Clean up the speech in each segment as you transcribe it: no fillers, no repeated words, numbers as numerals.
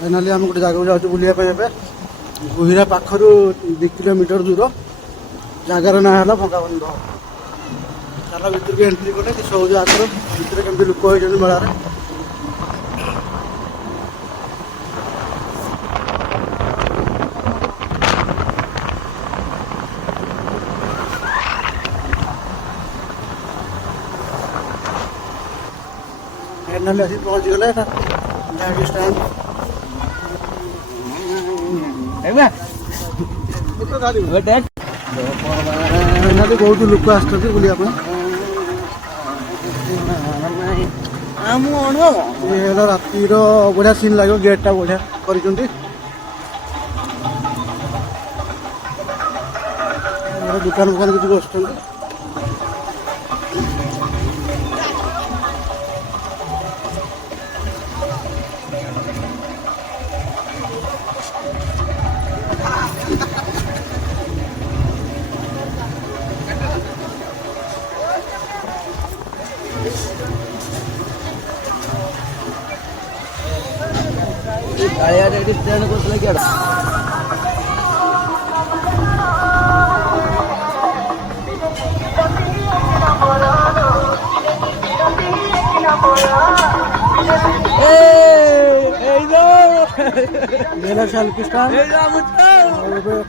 Finally आम गोटे जगह जाऊँ बुलाया गुहिरा पाखर 2 किलोमीटर दूर जगार ना है भंगाबंध चल भितर की एंट्री कले कि सब आकर भितर केमती लोक होती मेलार फाइनाली आसी पहुँची गले गाड़ी स्टैंड फाइनाली बहुत लोक आसुँच बुलाया रातिर बढ़िया सीन लगे गेटा बढ़िया कर दुकान फुकान किसी बस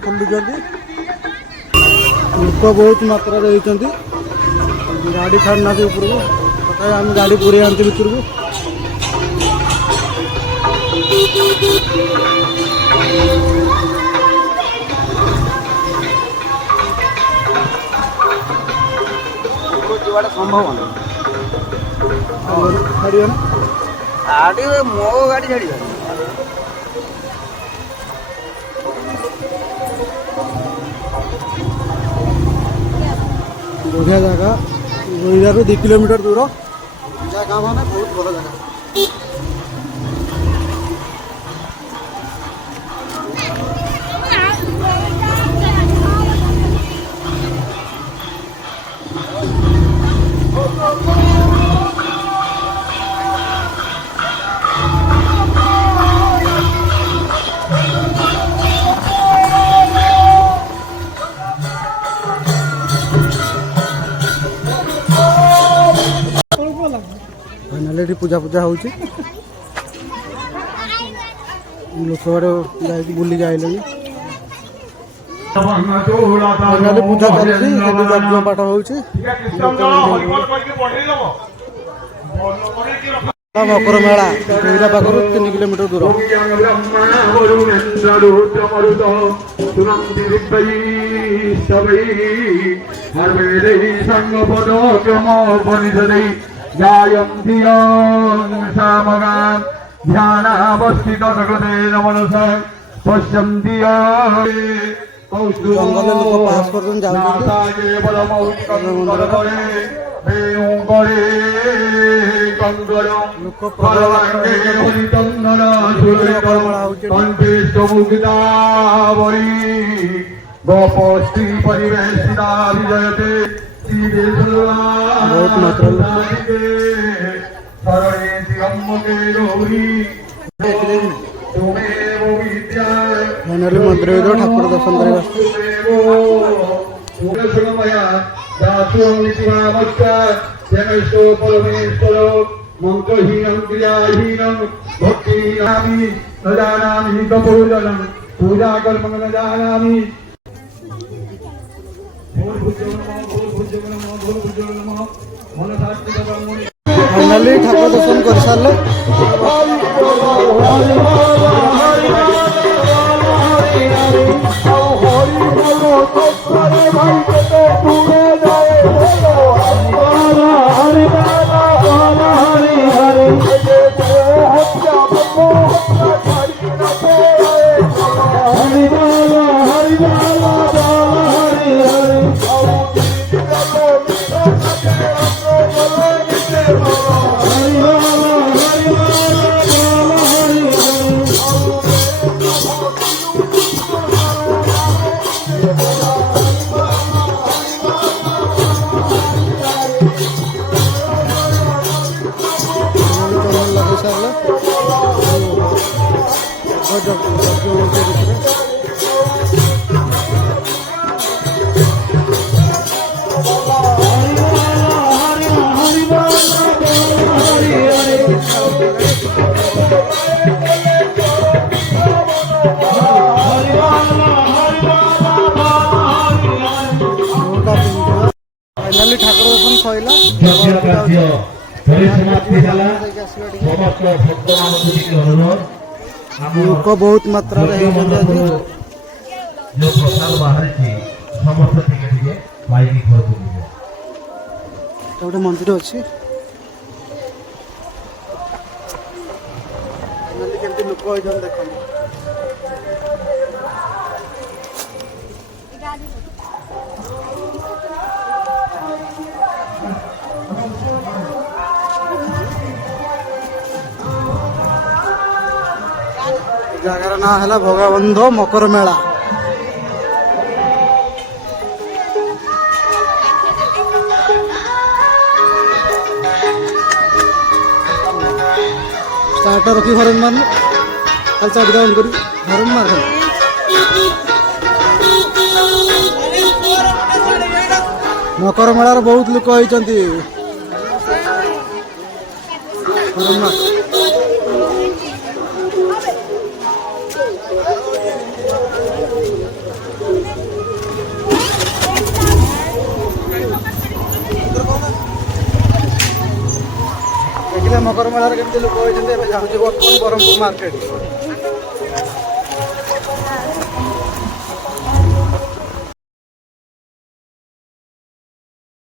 खुली लोक बहुत मात्रा होती गाड़ी छाड़ना ऊपर को आम गाड़ी पूरे आनती भर को संभव छाड़िए मो गाड़ी छाड़ बढ़िया जगह गुहिरारू 2 किलोमीटर दूर जगह माने बहुत भल जगह फाइनाली पूजा पूजा हो लोक बाड़े बुल आइले फाइनाली पूजा चलती यज्ञ पाठ हो मकर मेला गुहिरा पाखर 3 किलोमीटर दूर ध्यानावस्थित सकलेन मनसा पश्यन्ति जंगल लोक पास कर गोपोष्ठी परिवेशिता विजयते बहुत मात्रा फाइनाली मंदिर ठाकुर दर्शन करवा मंत्रहीनम क्रियाहीनम भक्तिहीनामि न जानामि कपूजनम पूजा कर्म न जानामि फाइनाली ठाकुर दर्शन कर सारे फाइनाली ठाकुर दर्शन सैला ଯଜ୍ଞ କାର୍ଯ୍ୟ ପରିସମାପ୍ତି ହେଲା ସମସ୍ତ ଭକ୍ତମାନଙ୍କୁ ଟିକେ ଅନୁରୋଧ ଆମ ଲୋକ ବହୁତ ମାତ୍ରାରେ ହେଇଛନ୍ତି ଆଜି। ଯୋଉ ପ୍ରସାଦ ବାହାରିଛି ସମସ୍ତେ ଟିକେ ଟିକେ ପାଇକି ଘରକୁ ଯିବେ। ଏଟା ଗୋଟେ ମନ୍ଦିର ଅଛି। ଫାଇନାଲି କେମିତି ଲୋକ ହେଇଛନ୍ତି ଦେଖନ୍ତୁ। ଜାଗାର ନାଁ ହେଲା ଭଗବନ୍ଧ ମକର ମେଳା। स्टार्टर रखी हरन मारने खाली चाबी डाउन करी हरन मार खाली। मकर मेलार बहुत लोक होइचंती। हरन मार देखिले मकर मेलार केमती लोक होइचंती। एबे जाउछु बर्तमान ब्रह्मपुर मार्केट।